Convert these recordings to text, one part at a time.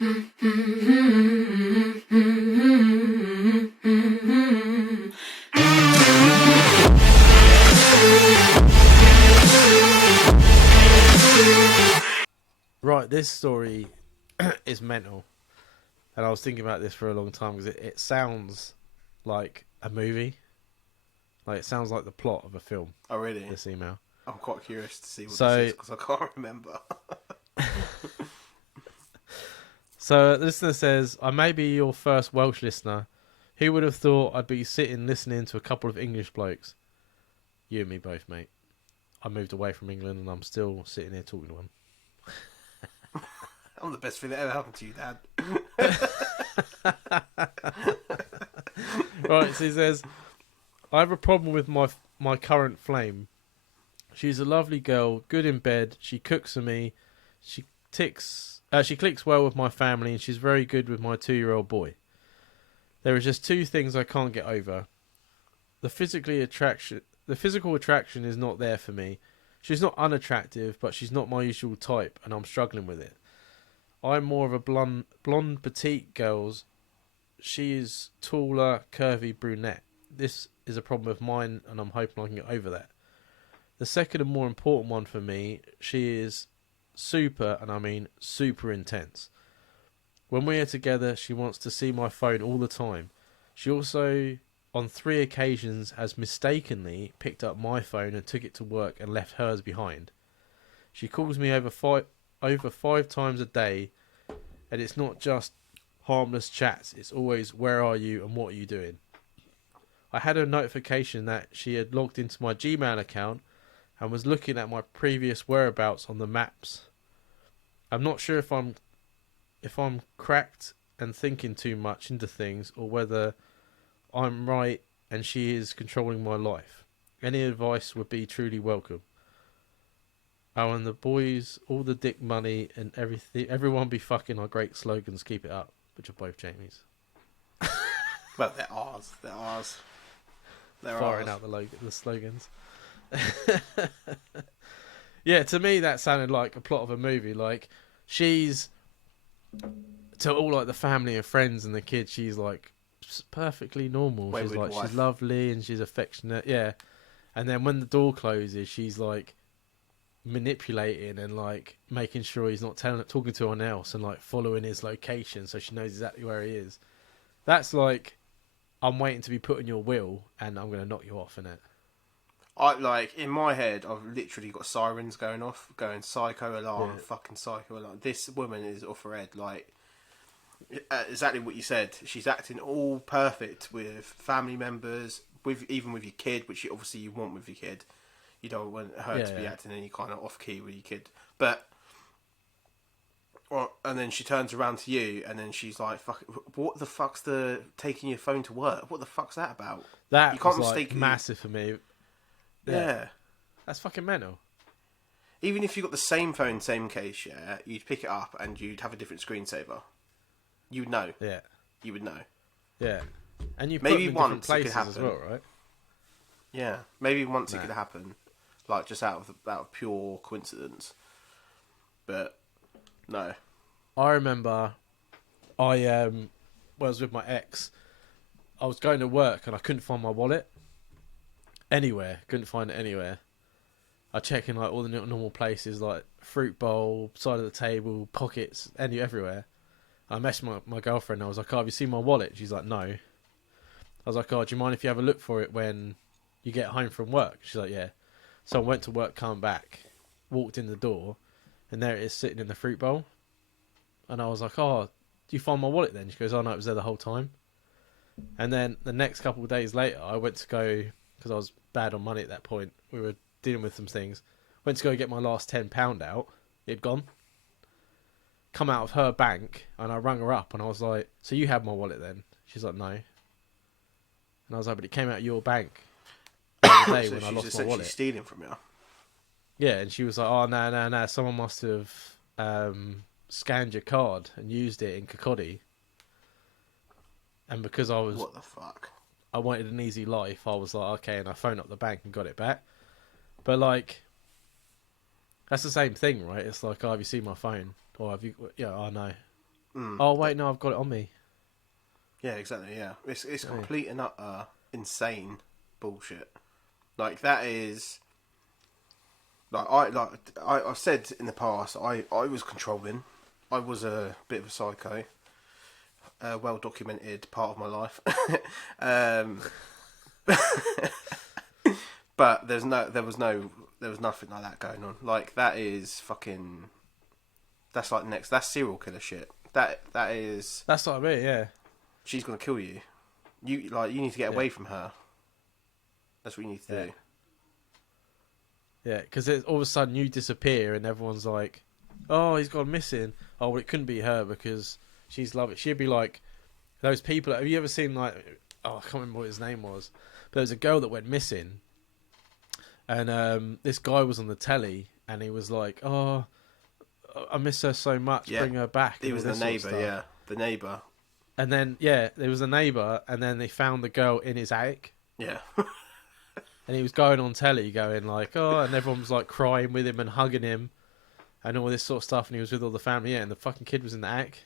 Right, this story is mental, and I was thinking about this for a long time because it sounds like a movie. Like it sounds like the plot of a film. Oh, really? This email. I'm quite curious to see what this So, is because I can't remember. so the listener says, "I may be your first Welsh listener. Who would have thought I'd be sitting listening to a couple of English blokes? You and me both, mate. I moved away from England, and I'm still sitting here talking to them." I'm the best thing that ever happened to you, Dad. Right, so he says, "I have a problem with my current flame. She's a lovely girl, good in bed. She cooks for me. She clicks well with my family, and she's very good with my 2-year-old boy. There is just two things I can't get over. The physical attraction is not there for me. She's not unattractive, but she's not my usual type, and I'm struggling with it. I'm more of a blonde petite girls. She is taller, curvy brunette. This is a problem of mine, and I'm hoping I can get over that. The second and more important one for me, she is super, and I mean super intense. When we are together, she wants to see my phone all the time. She also, on 3 occasions, has mistakenly picked up my phone and took it to work and left hers behind. She calls me over five times a day, and it's not just harmless chats. It's always, where are you and what are you doing? I had a notification that she had logged into my Gmail account and was looking at my previous whereabouts on the maps. I'm not sure if I'm cracked and thinking too much into things, or whether I'm right and she is controlling my life. Any advice would be truly welcome. Oh, and the boys, all the dick money and everything, everyone be fucking our great slogans. Keep it up," which are both Jamie's. Well, they're ours. They're ours. They're Firing ours. out the slogans. Yeah, to me that sounded like a plot of a movie. Like, she's, to all like the family and friends and the kids, she's like perfectly normal. Wayward She's like, wife. she's lovely and she's affectionate. Yeah, and then when the door closes, she's like manipulating and like making sure he's not talking to anyone else, and like following his location so she knows exactly where he is. That's like, I'm waiting to be put in your will and I'm going to knock you off in it. In my head, I've literally got sirens going off, going psycho alarm, Yeah. fucking psycho alarm. This woman is off her head. Like, exactly what you said. She's acting all perfect with family members, even with your kid, which obviously you want with your kid. You don't want her to be acting any kind of off key with your kid. But, and then she turns around to you, and then she's like, "Fuck! What the fuck's the taking your phone to work? What the fuck's that about?" That You can't was like mistake massive for me. Yeah. That's fucking mental. Even if you got the same phone, same case, yeah, you'd pick it up and you'd have a different screensaver. You would know. Yeah. You would know. Yeah. And you Maybe put them in once different it could places as happen. well, right? Yeah. Maybe once it could happen, like just out of pure coincidence. But no. I remember I was with my ex. I was going to work and I couldn't find my wallet anywhere. Couldn't find it anywhere. I check in like all the normal places, like fruit bowl, side of the table, pockets, everywhere. I messaged my girlfriend. I was like, "Oh, have you seen my wallet?" She's like, "No." I was like, "Oh, do you mind if you have a look for it when you get home from work?" She's like, "Yeah." So I went to work, come back, walked in the door, and there it is sitting in the fruit bowl. And I was like, "Oh, do you find my wallet then?" She goes, "Oh no, it was there the whole time." And then the next couple of days later, I went to go, because I was bad on money at that point. We were dealing with some things. Went to go get my last £10 out. It'd gone. Come out of her bank, and I rang her up, and I was like, "So you had my wallet then?" She's like, "No." And I was like, "But it came out of your bank the other day So when I she's lost my essentially wallet." stealing from you. Yeah, and she was like, "Oh, no. Someone must have scanned your card and used it in Kirkcaldy." And because What the fuck? I wanted an easy life, I was like, okay, and I phoned up the bank and got it back. But like, that's the same thing, right? It's like, "Oh, have you seen my phone?" Or "Have you?" Yeah, I know. Oh wait, no, I've got it on me. Yeah, exactly. Yeah, it's Yeah. complete and utter insane bullshit. Like that is I've said in the past. I was controlling. I was a bit of a psycho. A well documented part of my life. um, but there was nothing like that going on. Like that is fucking. That's like next. That's serial killer shit. That is. That's what I mean. Yeah. She's gonna kill you. You need to get away from her. That's what you need to do. Yeah, because all of a sudden you disappear and everyone's like, "Oh, he's gone missing." Oh, well, it couldn't be her because she's lovely. She'd be like those people. Have you ever seen like? Oh, I can't remember what his name was. But there was a girl that went missing, and this guy was on the telly, and he was like, "Oh, I miss her so much. Yeah. Bring her back." He was the neighbour. Yeah, the neighbour. And then there was a neighbour, and then they found the girl in his attic. Yeah. And he was going on telly going like, oh, and everyone was like crying with him and hugging him and all this sort of stuff. And he was with all the family. Yeah, and the fucking kid was in the attic.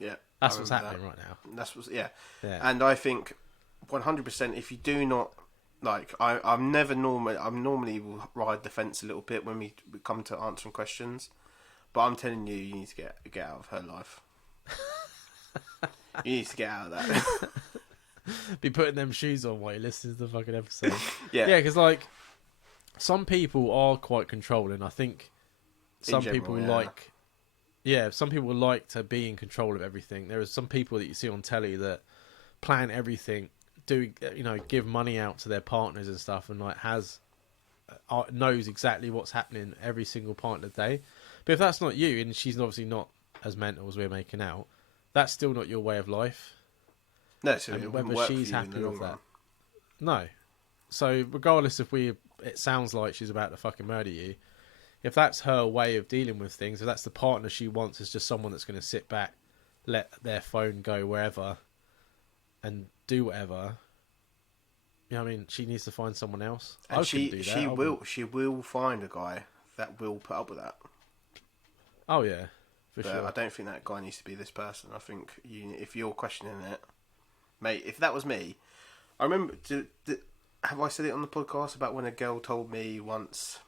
Yeah. That's what's happening right now. That's what's, yeah. Yeah. And I think 100% if you do not, like, I'm normally will ride the fence a little bit when we come to answering questions. But I'm telling you, you need to get out of her life. You need to get out of that. Be putting them shoes on while you listen to the fucking episode. Yeah. Yeah, because like some people are quite controlling. I think some general, people yeah. like, some people like to be in control of everything. There are some people that you see on telly that plan everything, give money out to their partners and stuff, and like knows exactly what's happening every single part of the day. But if that's not you, and she's obviously not as mental as we're making out, that's still not your way of life. No, so And it wouldn't whether work for she's you in happy the long with run. that. No. So regardless if it sounds like she's about to fucking murder you, if that's her way of dealing with things, if that's the partner she wants, is just someone that's going to sit back, let their phone go wherever, and do whatever. You know what I mean? She needs to find someone else. And I couldn't do that. she will find a guy that will put up with that. Oh yeah, for But sure. I don't think that guy needs to be this person. I think if you're questioning it, mate, if that was me, I remember. Have I said it on the podcast about when a girl told me once?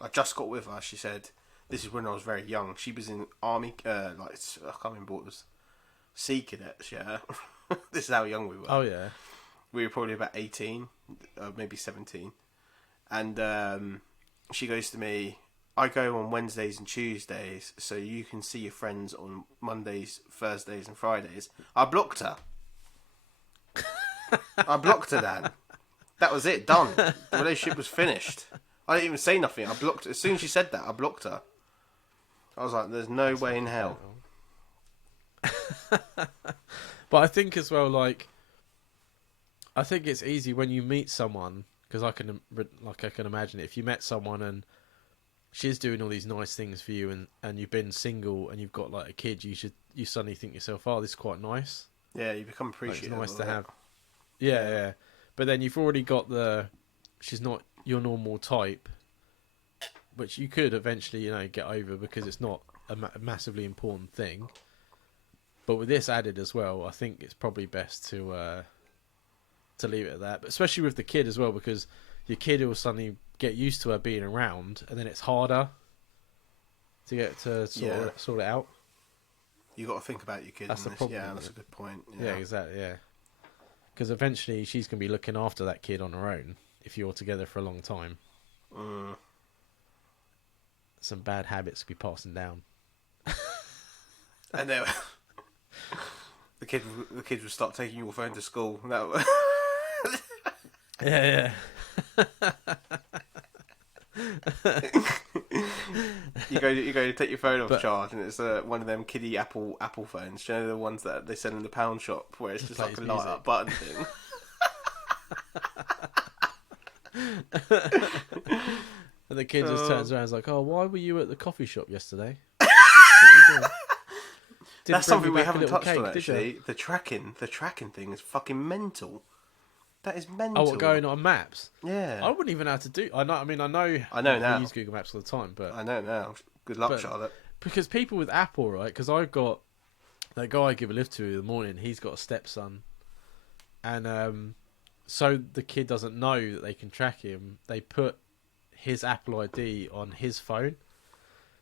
I just got with her. She said, "This is when I was very young." She was in army, I can't remember what it was. Sea cadets, yeah. This is how young we were. Oh yeah. We were probably about 18, maybe 17. And she goes to me, I go on Wednesdays and Tuesdays, so you can see your friends on Mondays, Thursdays and Fridays. I blocked her. I blocked her, Dan. That was it, done. The relationship was finished. I didn't even say nothing. I blocked her. As soon as she said that, I blocked her. I was like, there's no way in hell. But I think as well, like, I think it's easy when you meet someone, because I can imagine it. If you met someone and she's doing all these nice things for you, and you've been single and you've got like a kid, you suddenly think to yourself, oh, this is quite nice. Yeah, you become Like, appreciative. it's nice of to it. have. Yeah. But then you've already got she's not your normal type, which you could eventually, get over because it's not a massively important thing. But with this added as well, I think it's probably best to leave it at that. But especially with the kid as well, because your kid will suddenly get used to her being around, and then it's harder to get to sort it out. You got to think about your kids. That's the problem, Yeah, isn't that's it? a good point. Yeah, exactly. Yeah, because eventually she's gonna be looking after that kid on her own if you're together for a long time. Some bad habits could be passing down. And then the kids would start taking your phone to school. That Yeah. you go to take your phone off charge, and it's one of them kiddie Apple phones. Do you know the ones that they sell in the pound shop where it's just like a plays light up button thing. And the kid just turns around and is like, oh, why were you at the coffee shop yesterday? That's something we haven't touched on actually. The tracking thing is fucking mental. That is mental. Oh, what, going on maps? Yeah. I wouldn't even have to do. I know now. I use Google Maps all the time, but I know now. Good luck, Charlotte. because people with Apple, right? Because I've got that guy I give a lift to in the morning, he's got a stepson, and so the kid doesn't know that they can track him. They put his Apple ID on his phone,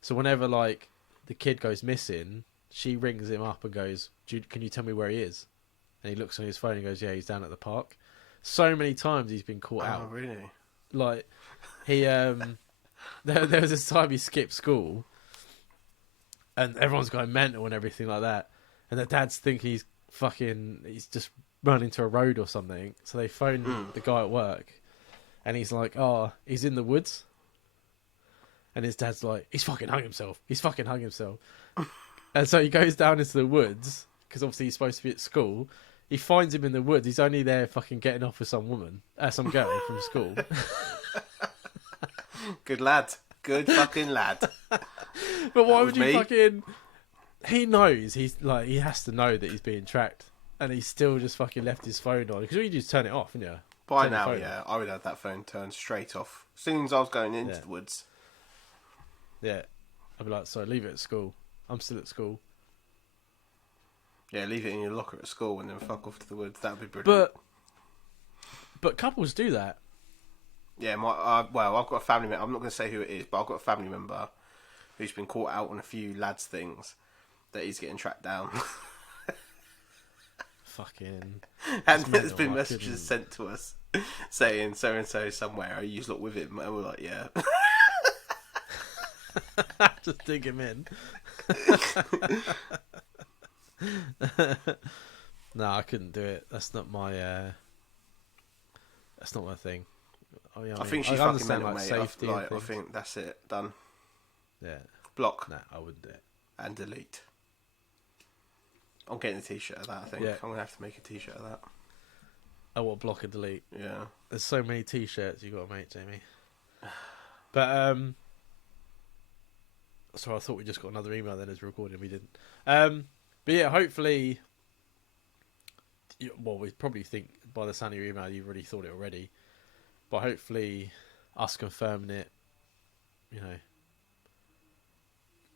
so whenever like the kid goes missing, she rings him up and goes, "Can you tell me where he is?" And he looks on his phone and goes, "Yeah, he's down at the park." So many times he's been caught out. Oh, really? Like he there was this time he skipped school, and everyone's going mental and everything like that, and the dads think he's just run into a road or something, so they phone the guy at work, and he's like, "Oh, he's in the woods," and his dad's like, "He's fucking hung himself, and so he goes down into the woods because obviously he's supposed to be at school. He finds him in the woods. He's only there fucking getting off with some girl from school. Good lad. Good fucking lad. But why would you me. fucking... He knows. He has to know that he's being tracked. And he's still just fucking left his phone on. Because all you do is turn it off, wouldn't you? By Turn your now, phone yeah, off. I would have that phone turned straight off. As soon as I was going into the woods. Yeah. I'd be like, sorry, leave it at school. I'm still at school. Yeah, leave it in your locker at school and then fuck off to the woods. That would be brilliant. But couples do that. Yeah, I've got a family member. I'm not going to say who it is, but I've got a family member who's been caught out on a few lads' things that he's getting tracked down. Fucking... And there's been messages sent to us saying so-and-so somewhere. Are you lot with him? And we're like, yeah. Just dig him in. No, I couldn't do it. That's not my thing. I think she's fucking mental, mate. I think that's it. Done. Yeah. Block. No, I wouldn't do it. And delete. I'm getting a t-shirt of that, I think. Yeah. I'm going to have to make a t-shirt of that. I want block and delete. Yeah. There's so many t-shirts you got to make, Jamie. But, sorry, I thought we just got another email then as recording. We didn't. But yeah, hopefully... Well, we probably think by the sound of your email you've already thought it already. But hopefully us confirming it,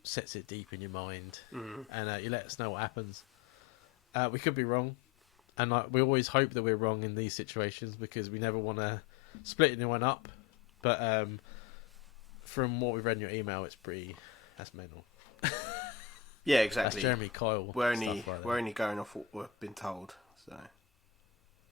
sets it deep in your mind. And you let us know what happens. We could be wrong. And we always hope that we're wrong in these situations because we never want to split anyone up. But from what we've read in your email, that's mental. Yeah, exactly. That's Jeremy Kyle. We're only going off what we've been told. So